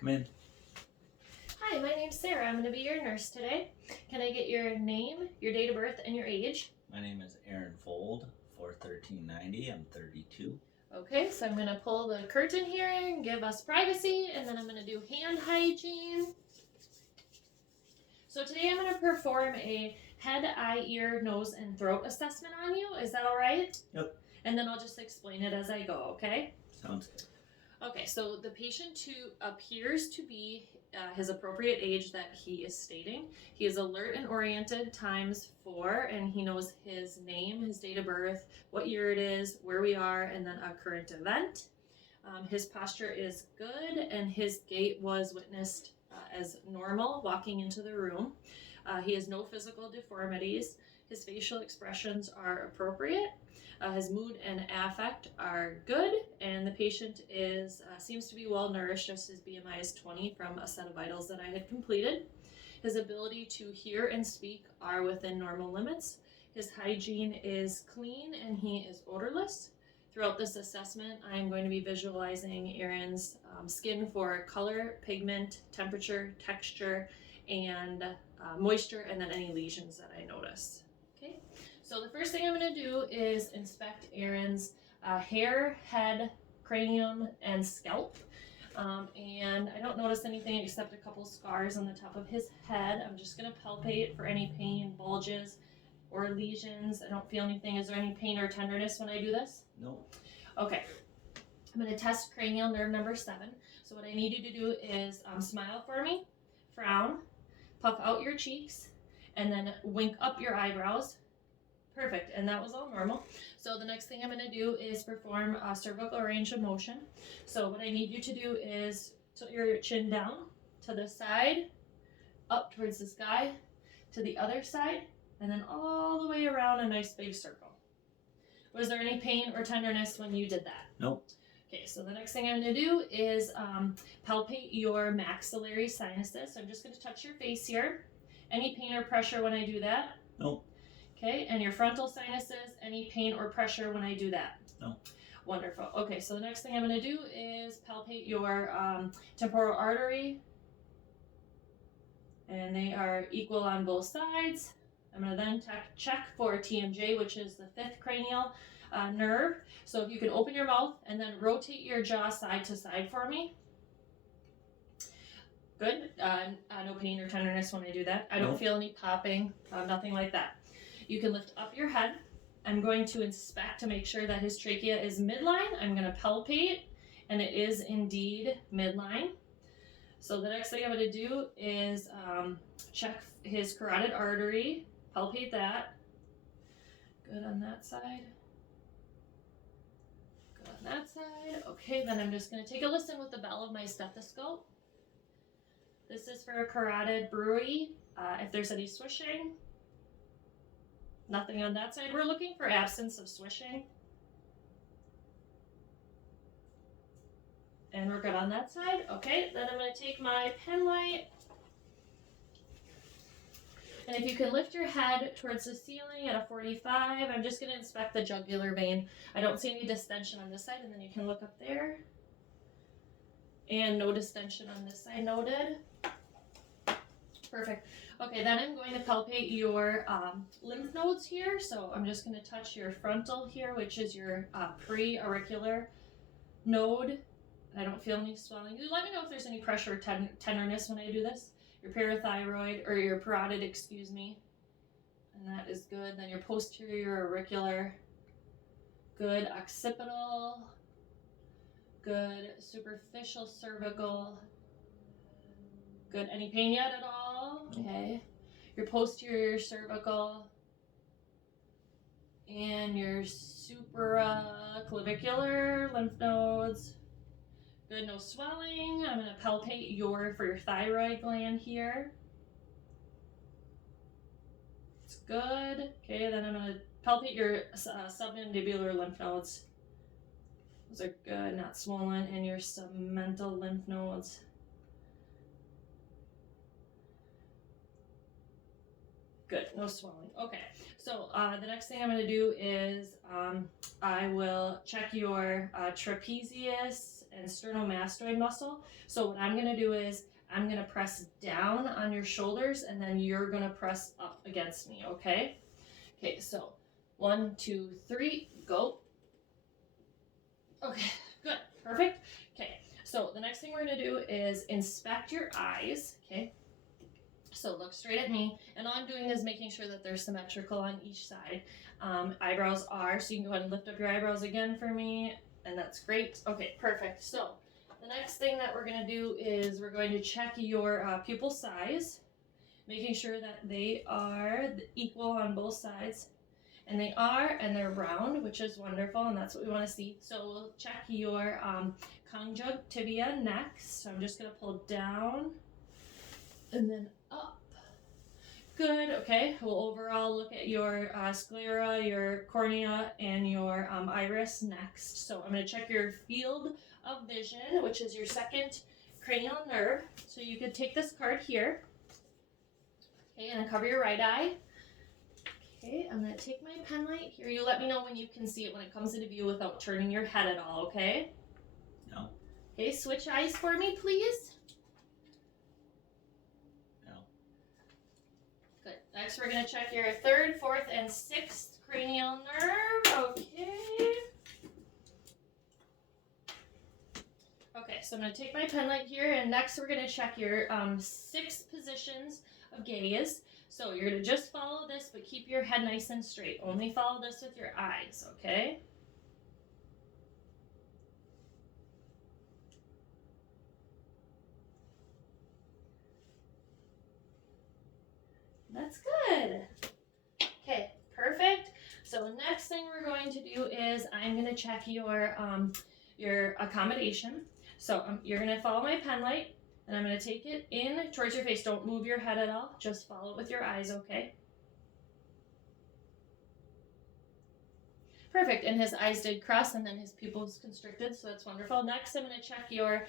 Come in. Hi, my name's Sarah. I'm going to be your nurse today. Can I get your name, your date of birth, and your age? My name is Aaron Fold, 4/13/90. I'm 32. Okay, so I'm going to pull the curtain here and give us privacy, and then I'm going to do hand hygiene. So today I'm going to perform a head, eye, ear, nose, and throat assessment on you. Is that all right? Yep. And then I'll just explain it as I go, okay? Sounds good. Okay, so the patient appears to be his appropriate age that he is stating. He is alert and oriented ×4, and he knows his name, his date of birth, what year it is, where we are, and then a current event. His posture is good, and his gait was witnessed as normal walking into the room. He has no physical deformities. His facial expressions are appropriate. His mood and affect are good, and the patient seems to be well nourished, as his BMI is 20 from a set of vitals that I had completed. His ability to hear and speak are within normal limits. His hygiene is clean, and he is odorless. Throughout this assessment, I am going to be visualizing Aaron's skin for color, pigment, temperature, texture, and moisture, and then any lesions that I notice. Okay. So the first thing I'm going to do is inspect Aaron's hair, head, cranium, and scalp. And I don't notice anything except a couple scars on the top of his head. I'm just going to palpate for any pain, bulges, or lesions. I don't feel anything. Is there any pain or tenderness when I do this? No. Okay. I'm going to test cranial nerve number 7. So what I need you to do is smile for me, frown, puff out your cheeks, and then wink up your eyebrows. Perfect, and that was all normal. So the next thing I'm going to do is perform a cervical range of motion. So what I need you to do is tilt your chin down to the side, up towards the sky, to the other side, and then all the way around a nice big circle. Was there any pain or tenderness when you did that? Nope. Okay, so the next thing I'm going to do is palpate your maxillary sinuses. So I'm just going to touch your face here. Any pain or pressure when I do that? Nope. Okay, and your frontal sinuses, any pain or pressure when I do that? No. Wonderful. Okay, so the next thing I'm going to do is palpate your temporal artery. And they are equal on both sides. I'm going to then check for TMJ, which is the 5th cranial nerve. So if you can open your mouth and then rotate your jaw side to side for me. Good. No pain or tenderness when I do that. I don't feel any popping, nothing like that. You can lift up your head. I'm going to inspect to make sure that his trachea is midline. I'm going to palpate, and it is indeed midline. So the next thing I'm going to do is check his carotid artery, palpate that. Good on that side. Good on that side. Okay, then I'm just going to take a listen with the bell of my stethoscope. This is for a carotid bruit. If there's any swishing, nothing on that side. We're looking for absence of swishing. And we're good on that side. Okay, then I'm going to take my pen light. And if you can lift your head towards the ceiling at a 45, I'm just going to inspect the jugular vein. I don't see any distension on this side, and then you can look up there. And no distension on this side noted. Perfect. Okay, then I'm going to palpate your lymph nodes here. So I'm just going to touch your frontal here, which is your pre-auricular node. I don't feel any swelling. Let me know if there's any pressure or tenderness when I do this. Your parathyroid, or your parotid, excuse me. And that is good. Then your posterior auricular. Good. Occipital. Good. Superficial cervical. Good. Any pain yet at all? Okay. Your posterior cervical. And your supraclavicular lymph nodes. Good, no swelling. I'm going to palpate for your thyroid gland here. It's good. Okay, then I'm going to palpate your submandibular lymph nodes. Those are good, not swollen. And your submental lymph nodes. Good, no swelling. Okay, so the next thing I'm going to do is I will check your trapezius and sternomastoid muscle. So what I'm gonna do is I'm gonna press down on your shoulders and then you're gonna press up against me, okay? Okay, so 1, 2, 3, go. Okay, good, perfect. Okay, so the next thing we're gonna do is inspect your eyes, okay? So look straight at me, and all I'm doing is making sure that they're symmetrical on each side. Eyebrows are, so you can go ahead and lift up your eyebrows again for me, and that's great. Okay, perfect. So the next thing that we're gonna do is we're going to check your pupil size, making sure that they are equal on both sides. And they are, and they're round, which is wonderful, and that's what we want to see. So we'll check your conjunctiva next. So I'm just going to pull down and then up. Good, okay. We'll overall look at your sclera, your cornea, and your iris next. So I'm going to check your field of vision, which is your second cranial nerve. So you could take this card here, okay, and cover your right eye. Okay, I'm going to take my pen light here. You let me know when you can see it when it comes into view without turning your head at all, okay? No. Okay, switch eyes for me, please. No. Good. Next, we're going to check your third, fourth, and sixth cranial nerve. Okay. Okay, so I'm going to take my pen light here, and next we're going to check your 6 positions of gaze. So you're going to just follow this, but keep your head nice and straight. Only follow this with your eyes, okay? That's good. Okay, perfect. So next thing we're going to do is I'm going to check your accommodation. So you're going to follow my pen light. And I'm going to take it in towards your face. Don't move your head at all. Just follow it with your eyes, okay? Perfect. And his eyes did cross and then his pupils constricted, so that's wonderful. Next, I'm going to check your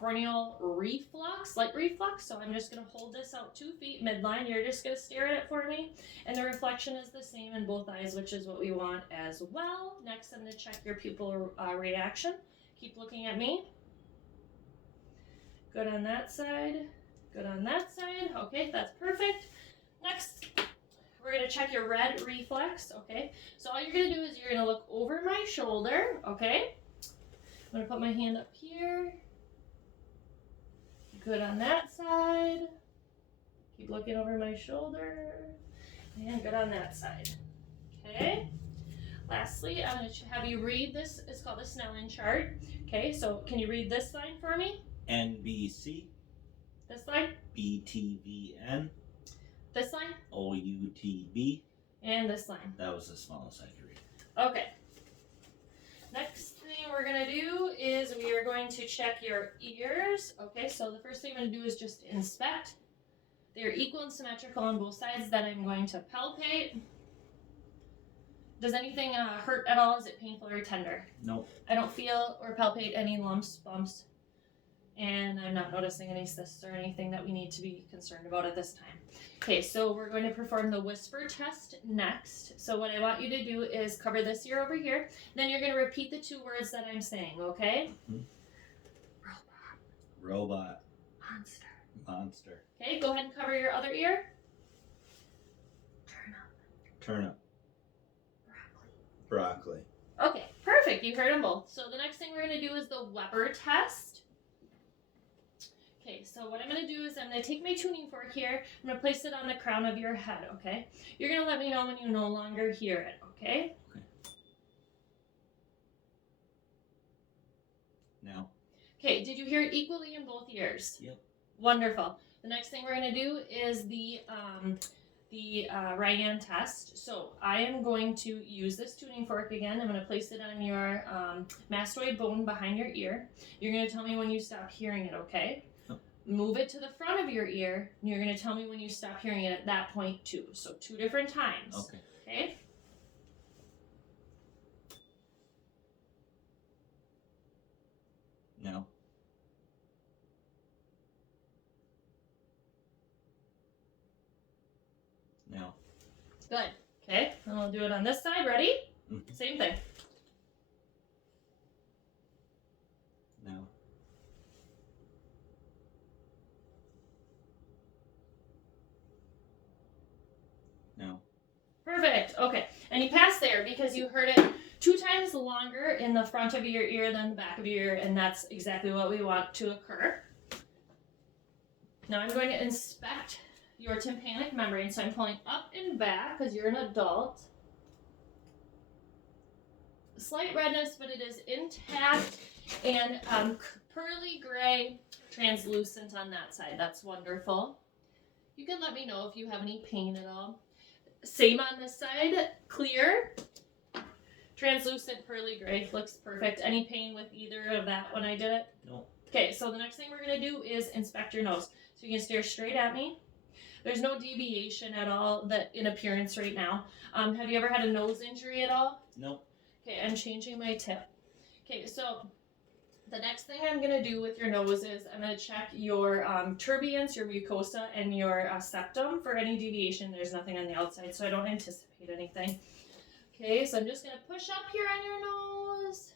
corneal reflux, light reflux. So I'm just going to hold this out 2 feet midline. You're just going to stare at it for me. And the reflection is the same in both eyes, which is what we want as well. Next, I'm going to check your pupil reaction. Keep looking at me. Good on that side, good on that side. Okay, that's perfect. Next, we're going to check your red reflex, okay? So all you're going to do is you're going to look over my shoulder, okay? I'm going to put my hand up here. Good on that side. Keep looking over my shoulder. And good on that side, okay? Lastly, I'm going to have you read this. It's called the Snellen chart, okay? So can you read this line for me? NBC. This line? BTVN. This line? OUTB. And this line. That was the smallest I could read. Okay. Next thing we're going to do is we are going to check your ears. Okay, so the first thing I'm going to do is just inspect. They're equal and symmetrical on both sides. Then I'm going to palpate. Does anything hurt at all? Is it painful or tender? Nope. I don't feel or palpate any lumps, bumps. And I'm not noticing any cysts or anything that we need to be concerned about at this time. Okay, so we're going to perform the whisper test next. So what I want you to do is cover this ear over here. Then you're going to repeat the 2 words that I'm saying, okay? Mm-hmm. Robot. Robot. Monster. Monster. Okay, go ahead and cover your other ear. Turnip. Turnip. Broccoli. Broccoli. Okay, perfect. You heard them both. So the next thing we're going to do is the Weber test. Okay, so what I'm going to do is I'm going to take my tuning fork here. I'm going to place it on the crown of your head, okay? You're going to let me know when you no longer hear it, okay? Okay. Now. Okay, did you hear it equally in both ears? Yep. Wonderful. The next thing we're going to do is the Ryan test. So I am going to use this tuning fork again. I'm going to place it on your mastoid bone behind your ear. You're going to tell me when you stop hearing it, okay? Move it to the front of your ear, and you're going to tell me when you stop hearing it at that point too. So 2 different times. Okay. Okay? Now. Now. Good. Okay, and we'll do it on this side. Ready? Mm-hmm. Same thing. Now. Perfect. Okay. And you passed there because you heard it 2 times longer in the front of your ear than the back of your ear, and that's exactly what we want to occur. Now I'm going to inspect your tympanic membrane. So I'm pulling up and back because you're an adult. Slight redness, but it is intact and pearly gray, translucent on that side. That's wonderful. You can let me know if you have any pain at all. Same on this side, clear, translucent, pearly gray, looks perfect. Any pain with either of that when I did it? No. Okay, so the next thing we're going to do is inspect your nose. So you can stare straight at me. There's no deviation at all that in appearance right now. Have you ever had a nose injury at all? No. Okay, I'm changing my tip. Okay, so the next thing I'm going to do with your nose is I'm going to check your turbinates, your mucosa, and your septum for any deviation. There's nothing on the outside, so I don't anticipate anything. Okay, so I'm just going to push up here on your nose.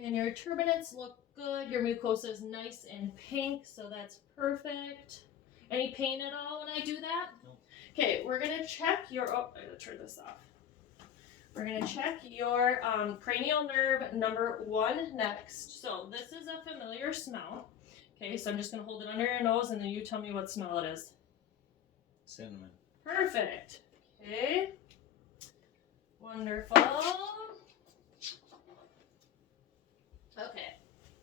And your turbinates look good. Your mucosa is nice and pink, so that's perfect. Any pain at all when I do that? No. Okay, we're going to check your... Oh, I'm going to turn this off. We're going to check your cranial nerve number 1 next. So this is a familiar smell. Okay, so I'm just going to hold it under your nose, and then you tell me what smell it is. Cinnamon. Perfect. Okay. Wonderful. Okay.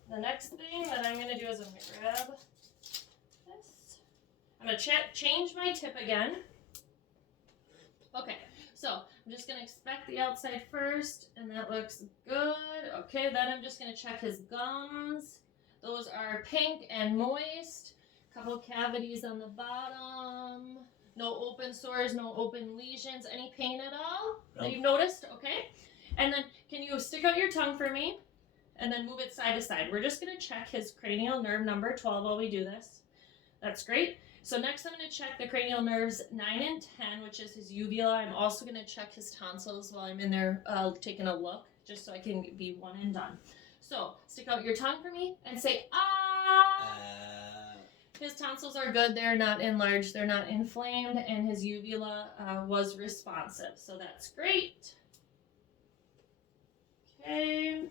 The next thing that I'm going to do is I'm going to grab this. I'm going to change my tip again. Okay. So I'm just going to inspect the outside first, and that looks good. Okay, then I'm just going to check his gums. Those are pink and moist. Couple cavities on the bottom. No open sores, no open lesions. Any pain at all that you've noticed? Okay. And then can you stick out your tongue for me? And then move it side to side. We're just going to check his cranial nerve number 12 while we do this. That's great. So next I'm going to check the cranial nerves 9 and 10, which is his uvula. I'm also going to check his tonsils while I'm in there taking a look, just so I can be one and done. So stick out your tongue for me and say, ah. His tonsils are good. They're not enlarged. They're not inflamed. And his uvula was responsive. So that's great. Okay.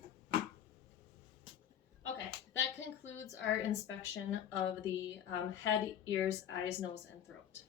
Okay, that concludes our inspection of the head, ears, eyes, nose, and throat.